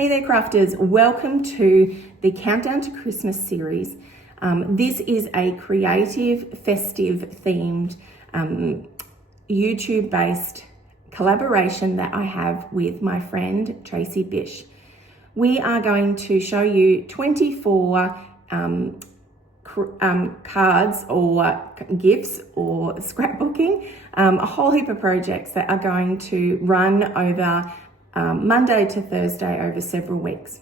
Hey there crafters, welcome to the Countdown to Christmas series. This is a creative, festive themed YouTube based collaboration that I have with my friend Tracy Bish. We are going to show you 24 cards or gifts or scrapbooking, a whole heap of projects that are going to run over Monday to Thursday over several weeks.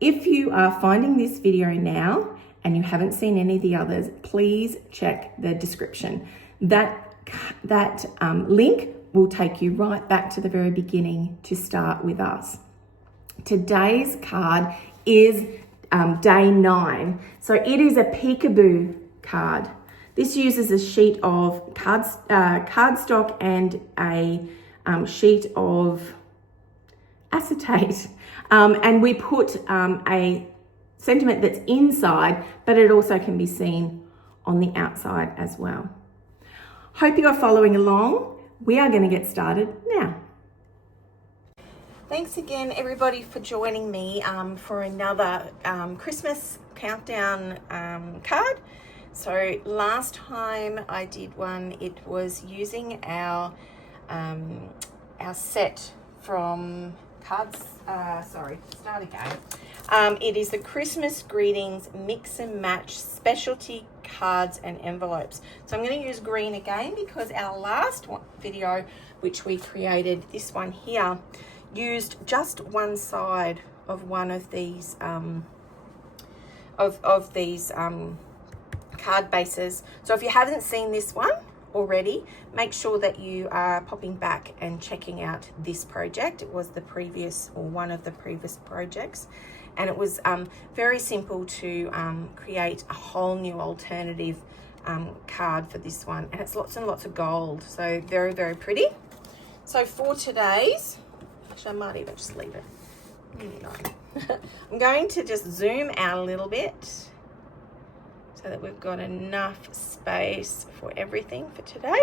If you are finding this video now and you haven't seen any of the others, please check the description. That link will take you right back to the very beginning to start with us. Today's card is day 9. So it is a Peekaboo card. This uses a sheet of cardstock and a sheet of acetate, and we put a sentiment that's inside, but it also can be seen on the outside as well. Hope you are following along. We are going to get started now. Thanks again everybody for joining me for another Christmas countdown card. So last time I did one, it was using our set from start again. It is the Christmas Greetings Mix and Match Specialty Cards and Envelopes. So I'm going to use green again because our last video, which we created, this one here, used just one side of one of these card bases. So if you haven't seen this one already, make sure that you are popping back and checking out this project. It was the previous, or one of the previous projects, and it was very simple to create a whole new alternative card for this one, and it's lots and lots of gold, so very, very pretty. So for today's, actually I might even just leave it. No. I'm going to just zoom out a little bit so that we've got enough space for everything for today.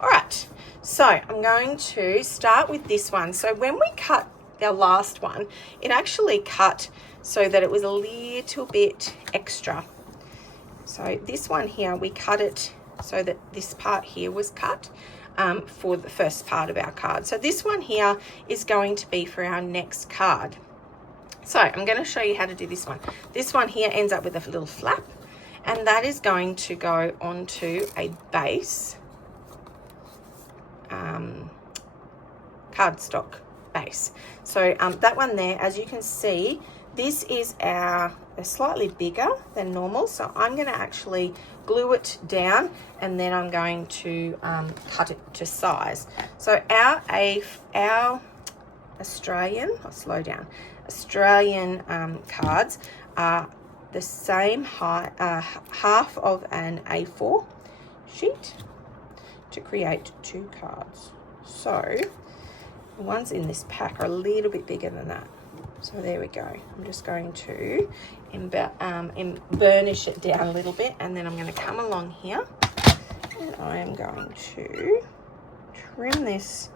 All right, so I'm going to start with this one. So when we cut our last one, it actually cut so that it was a little bit extra. So this one here, we cut it so that this part here was cut for the first part of our card. So this one here is going to be for our next card. So I'm going to show you how to do this one. This one here ends up with a little flap, and that is going to go onto a base cardstock base. So that one there, as you can see, this is they're slightly bigger than normal, so I'm going to actually glue it down, and then I'm going to cut it to size. So our Australian, I'll slow down, Australian cards are the same height, half of an A4 sheet to create 2 cards. So the ones in this pack are a little bit bigger than that. So there we go. I'm just going to burnish it down a little bit, and then I'm going to come along here and I am going to trim this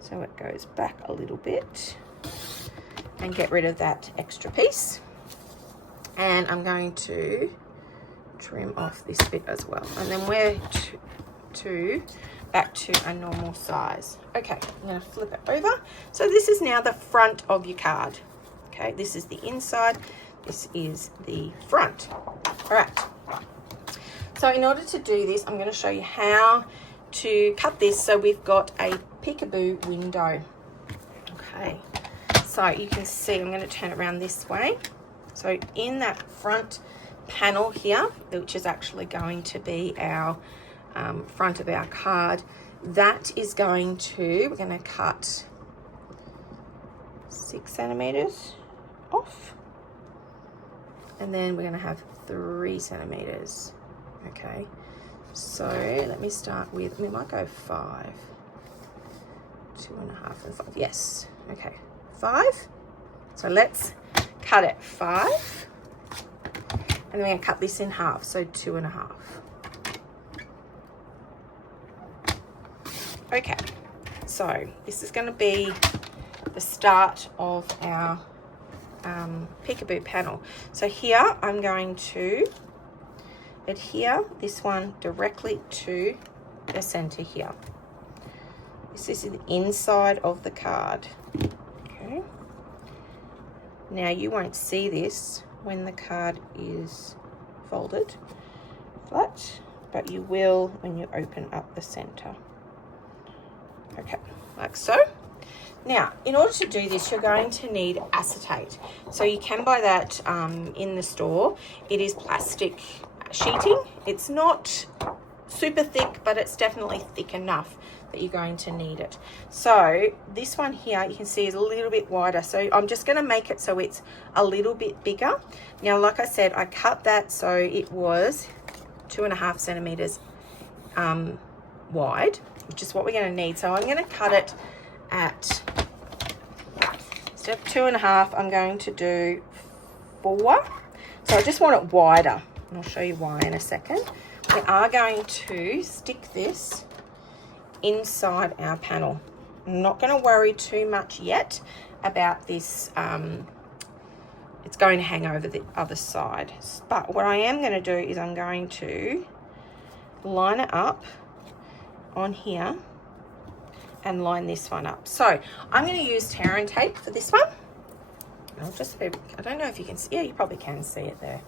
so it goes back a little bit and get rid of that extra piece. And I'm going to trim off this bit as well. And then we're back to a normal size. Okay, I'm going to flip it over. So this is now the front of your card. Okay, this is the inside, this is the front. All right. So in order to do this, I'm going to show you how to cut this. So we've got a Peekaboo window. Okay, so you can see, I'm going to turn it around this way. So in that front panel here, which is actually going to be our front of our card, that is going to, we're going to cut 6 centimeters off, and then we're going to have 3 centimeters. Okay, so let me start with, we might go 5, 2.5 and 5. Yes, okay, 5. So let's cut it 5, and then we're going to cut this in half, so 2.5. Okay, so this is going to be the start of our Peekaboo panel. So here I'm going to adhere this one directly to the center here. This is the inside of the card. Okay. Now you won't see this when the card is folded flat, but you will when you open up the center. Okay, like so. Now, in order to do this, you're going to need acetate. So you can buy that in the store. It is plastic sheeting. It's not super thick, but it's definitely thick enough that you're going to need it. So this one here, you can see is a little bit wider. So I'm just going to make it so it's a little bit bigger. Now, like I said, I cut that so it was 2.5 centimeters wide, which is what we're going to need. So I'm going to cut it at, instead of 2.5, I'm going to do 4. So I just want it wider, and I'll show you why in a second. We are going to stick this inside our panel. I'm not going to worry too much yet about this. It's going to hang over the other side. But what I am going to do is I'm going to line it up on here and line this one up. So I'm going to use tear and tape for this one. I'll just, I don't know if you can see, yeah, you probably can see it there.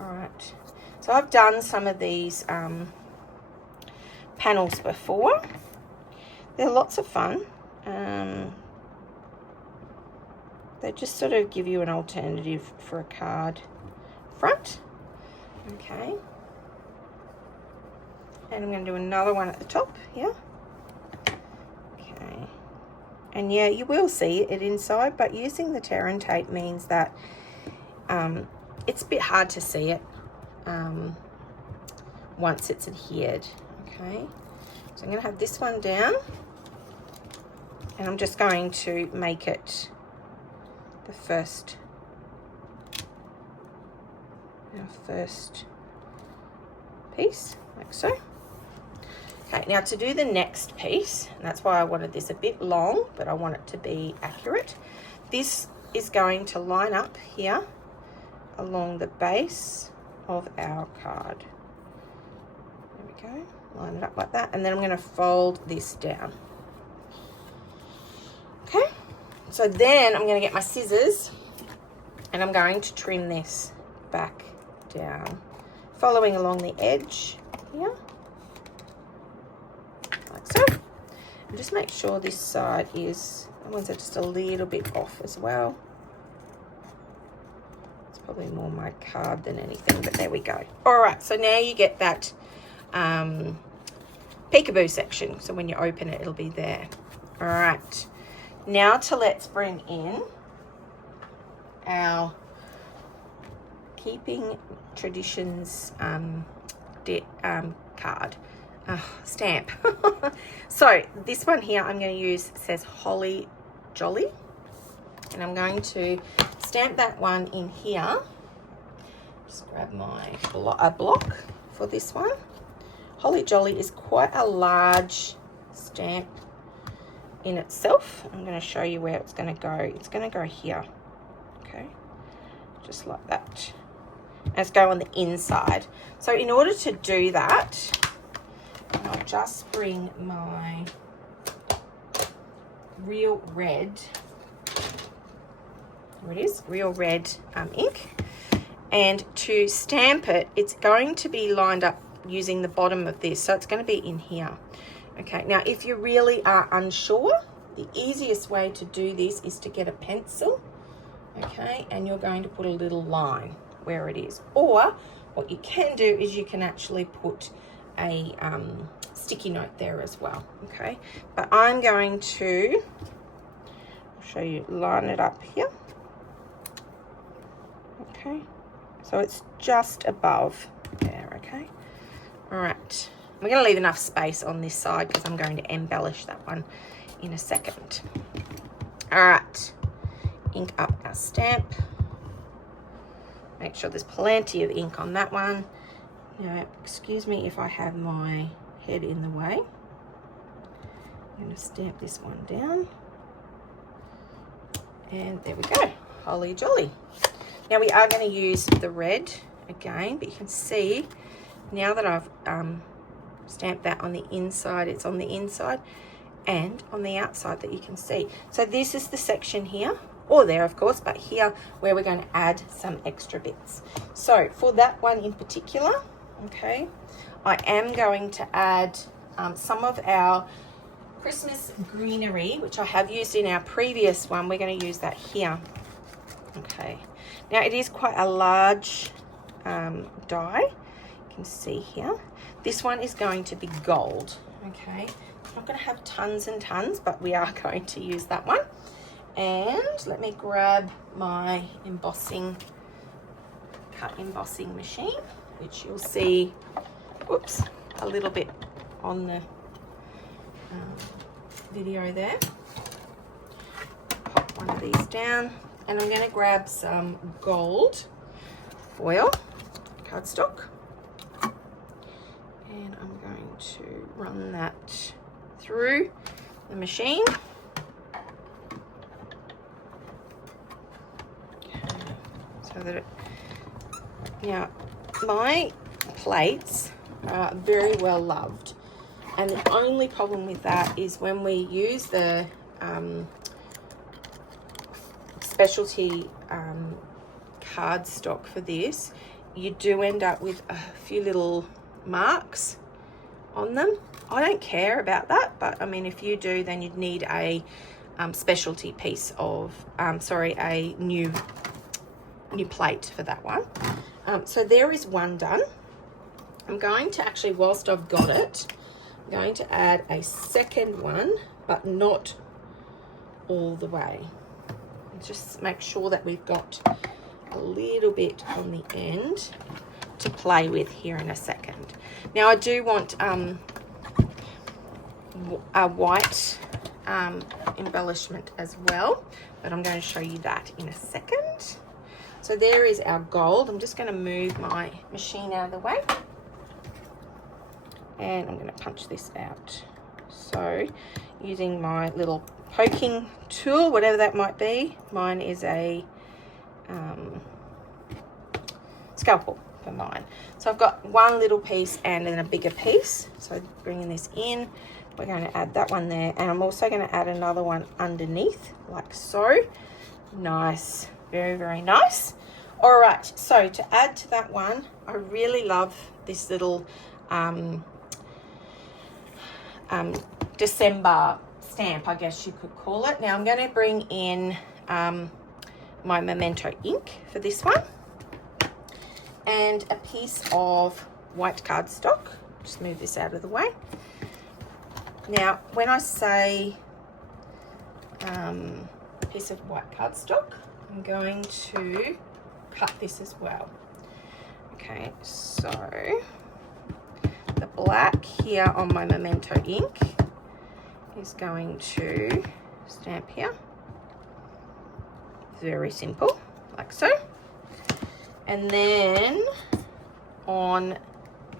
All right. So I've done some of these panels before. They're lots of fun. They just sort of give you an alternative for a card front. Okay. And I'm going to do another one at the top here. Okay. And yeah, you will see it inside, but using the tear and tape means that it's a bit hard to see it once it's adhered. Okay. So I'm going to have this one down, and I'm just going to make it the first piece, like so. Okay, now to do the next piece, and that's why I wanted this a bit long, but I want it to be accurate. This is going to line up here along the base of our card. There we go, line it up like that, and then I'm going to fold this down. Okay, so then I'm going to get my scissors and I'm going to trim this back down, following along the edge here, like so. And just make sure this side is, the ones are just a little bit off as well. It's probably more my card than anything, but there we go. All right, so now you get that peekaboo section. So when you open it, it'll be there. All right. Now let's bring in our Keeping Traditions card, stamp. So this one here I'm going to use, it says Holly Jolly, and I'm going to stamp that one in here. Just grab my block for this one. Holly Jolly is quite a large stamp in itself. I'm going to show you where it's going to go. It's going to go here, okay, just like that. And it's go on the inside. So in order to do that, I'll just bring my Real Red, there it is, Real Red ink, and to stamp it, it's going to be lined up using the bottom of this, so it's going to be in here. Okay, now if you really are unsure, the easiest way to do this is to get a pencil, okay, and you're going to put a little line where it is. Or what you can do is you can actually put a sticky note there as well, okay. But I'm going to, I'll show you, line it up here, okay. So it's just above there, okay. All right. We're going to leave enough space on this side because I'm going to embellish that one in a second. All right, ink up our stamp. Make sure there's plenty of ink on that one. Now, excuse me if I have my head in the way. I'm going to stamp this one down. And there we go. Holly Jolly. Now we are going to use the red again, but you can see now that I've stamped that on the inside, it's on the inside and on the outside that you can see. So this is the section here, or there of course, but here where we're going to add some extra bits. So for that one in particular, okay, I am going to add some of our Christmas greenery, which I have used in our previous one. We're going to use that here. Okay, now it is quite a large die, you can see here. This one is going to be gold. Okay, I'm not going to have tons and tons, but we are going to use that one. And let me grab my cut embossing machine, which you'll see, whoops, a little bit on the video there. Pop one of these down, and I'm going to grab some gold foil cardstock, and I'm going to run that through the machine. So that now my plates are very well loved, and the only problem with that is when we use the specialty cardstock for this, you do end up with a few little marks on them. I don't care about that, but I mean, if you do, then you'd need a specialty piece of a new plate for that one. So there is one done. I'm going to actually, whilst I've got it, I'm going to add a second one, but not all the way. Just make sure that we've got a little bit on the end to play with here in a second. Now I do want a white embellishment as well, but I'm going to show you that in a second. So there is our gold. I'm just going to move my machine out of the way, and I'm going to punch this out. So using my little poking tool, whatever that might be, mine is a scalpel for mine. So I've got one little piece and then a bigger piece. So bringing this in, we're going to add that one there, and I'm also going to add another one underneath, like so. Nice, very, very nice. All right, so to add to that one, I really love this little December stamp, I guess you could call it. Now I'm going to bring in my Memento ink for this one, and a piece of white cardstock. Just move this out of the way. Now when I say piece of white cardstock, I'm going to cut this as well. Okay, so the black here on my Memento ink is going to stamp here. Very simple, like so. And then on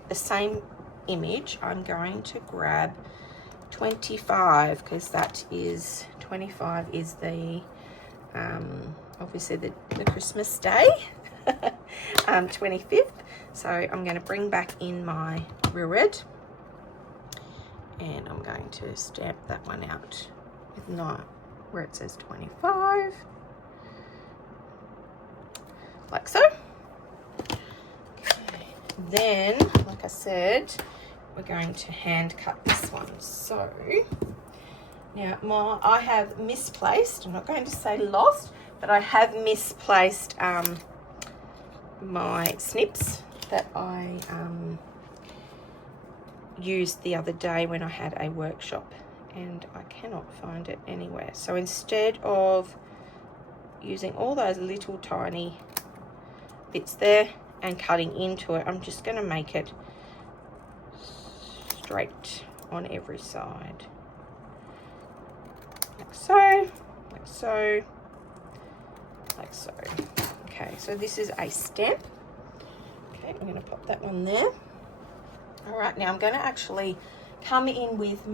the same image, I'm going to grab 25, because that is 25 is the obviously the Christmas day, 25th. So I'm going to bring back in my real red, and I'm going to stamp that one out with not where it says 25, like so. Okay. Then, like I said, we're going to hand cut this one. So now I have misplaced, I'm not going to say lost, but I have misplaced my snips that I used the other day when I had a workshop, and I cannot find it anywhere. So instead of using all those little tiny bits there and cutting into it, I'm just going to make it straight on every side, like so, like so, like so. Okay, so this is a stamp. Okay, I'm going to pop that one there. All right, now I'm going to actually come in with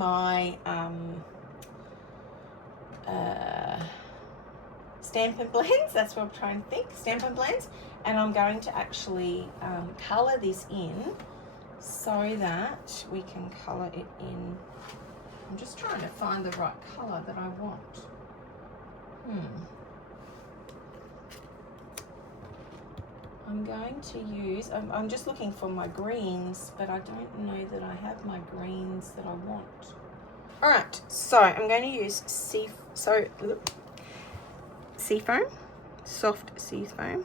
Stampin' Blends, that's what I'm trying to think, Stampin' Blends, and I'm going to actually colour this in so that we can colour it in. I'm just trying to find the right colour that I want. I'm going to use, I'm just looking for my greens, but I don't know that I have my greens that I want. All right, so I'm going to use seafoam, soft seafoam,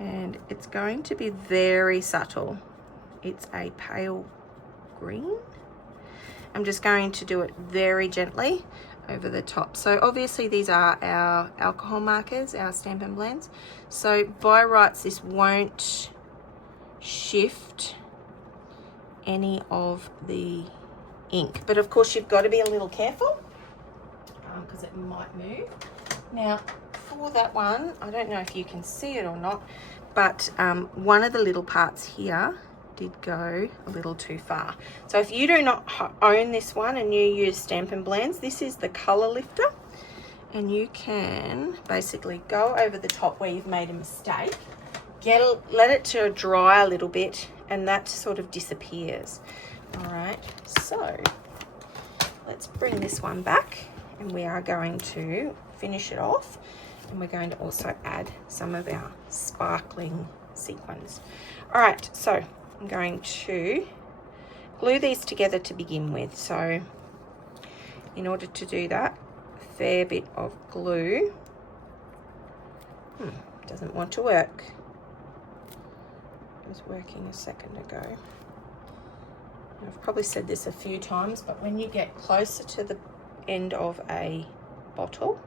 and it's going to be very subtle. It's a pale green. I'm just going to do it very gently over the top. So obviously these are our alcohol markers, our Stampin' Blends. So by rights, this won't shift any of the ink, but of course you've got to be a little careful because it might move. Now for that one, I don't know if you can see it or not, but one of the little parts here did go a little too far. So if you do not own this one and you use Stampin' Blends, this is the color lifter, and you can basically go over the top where you've made a mistake, let it to dry a little bit, and that sort of disappears. All right, so let's bring this one back, and we are going to finish it off, and we're going to also add some of our sparkling sequins. All right, so I'm going to glue these together to begin with. So in order to do that, a fair bit of glue. Doesn't want to work. It was working a second ago. I've probably said this a few times, but when you get closer to the end of a bottle,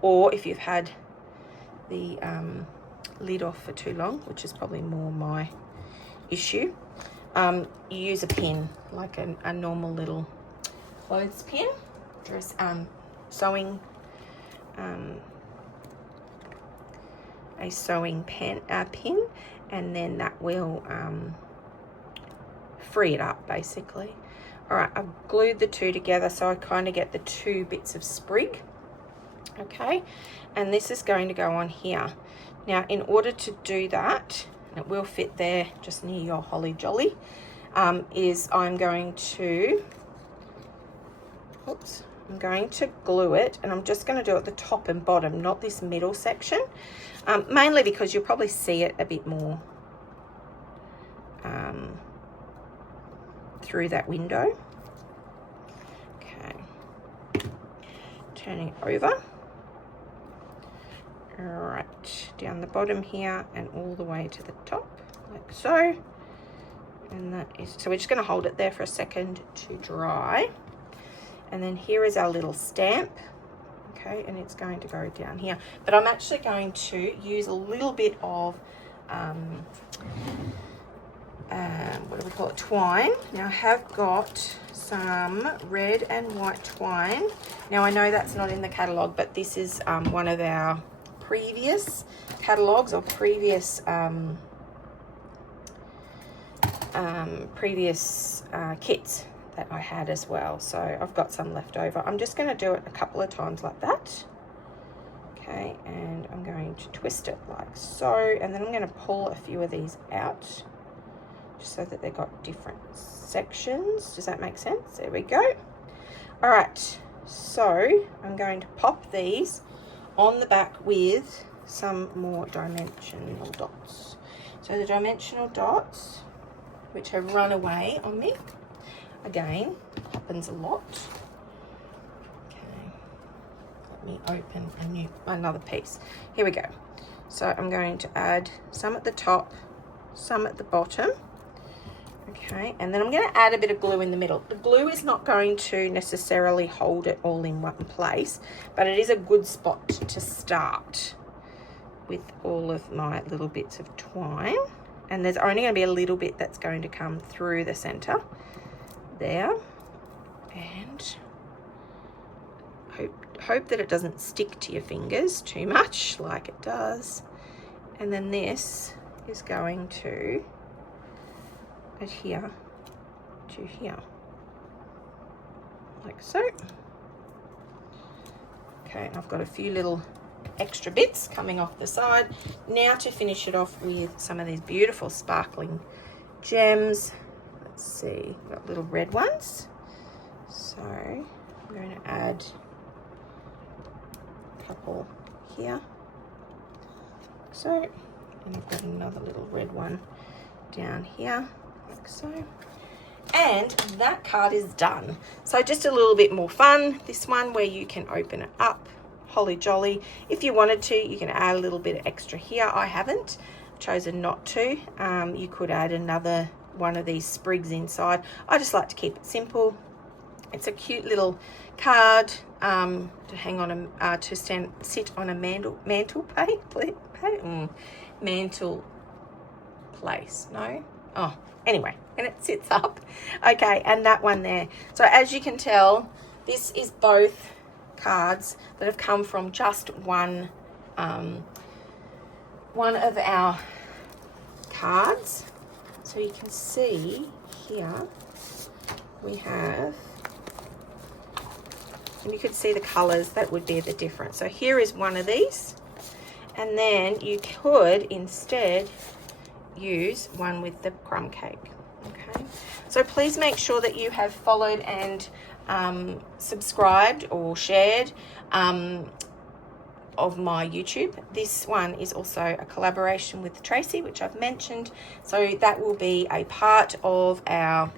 or if you've had the lid off for too long, which is probably more my issue, you use a pin, like a normal little clothes pin, dress sewing, a sewing pin, and then that will free it up basically. All right, I've glued the two together so I kind of get the two bits of sprig. Okay, and this is going to go on here. Now in order to do that, and it will fit there just near your holly jolly, is I'm going to glue it, and I'm just going to do it at the top and bottom, not this middle section, mainly because you'll probably see it a bit more through that window. Okay, turning over. All right, down the bottom here and all the way to the top, like so. And that is, so we're just going to hold it there for a second to dry. And then here is our little stamp. Okay, and it's going to go down here. But I'm actually going to use a little bit of what do we call it, twine. Now I have got some red and white twine. Now I know that's not in the catalogue, but this is one of our previous catalogues or previous kits that I had as well. So I've got some left over. I'm just going to do it a couple of times like that. Okay, and I'm going to twist it like so, and then I'm going to pull a few of these out just so that they've got different sections. Does that make sense? There we go. All right, so I'm going to pop these on the back with some more dimensional dots. So the dimensional dots, which have run away on me, again, happens a lot. Okay, let me open another piece. Here we go. So I'm going to add some at the top, some at the bottom. Okay, and then I'm going to add a bit of glue in the middle. The glue is not going to necessarily hold it all in one place, but it is a good spot to start with all of my little bits of twine. And there's only going to be a little bit that's going to come through the center there. And hope that it doesn't stick to your fingers too much like it does. And then this is going to adhere to here, like so. Okay, and I've got a few little extra bits coming off the side. Now to finish it off with some of these beautiful sparkling gems. Let's see, we've got little red ones. So I'm going to add a couple here. So, and I've got another little red one down here, like so. And that card is done. So just a little bit more fun, this one where you can open it up, holly jolly. If you wanted to, you can add a little bit of extra here. I haven't chosen not to. You could add another one of these sprigs inside. I just like to keep it simple. It's a cute little card to hang on sit on a mantle place. No, oh, anyway, and it sits up. Okay, and that one there. So as you can tell, this is both cards that have come from just one of our cards. So you can see here we have, and you could see the colors that would be the difference. So here is one of these, and then you could instead use one with the crumb cake. Okay, so please make sure that you have followed and subscribed or shared of my YouTube. This one is also a collaboration with Tracy, which I've mentioned, so that will be a part of our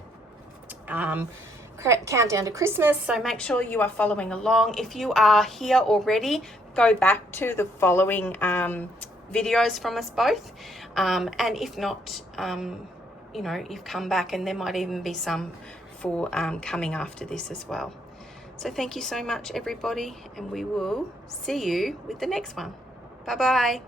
countdown to Christmas. So make sure you are following along. If you are here already, go back to the following videos from us both, and if not, you know, you've come back, and there might even be some for coming after this as well. So thank you so much, everybody, and we will see you with the next one. Bye bye.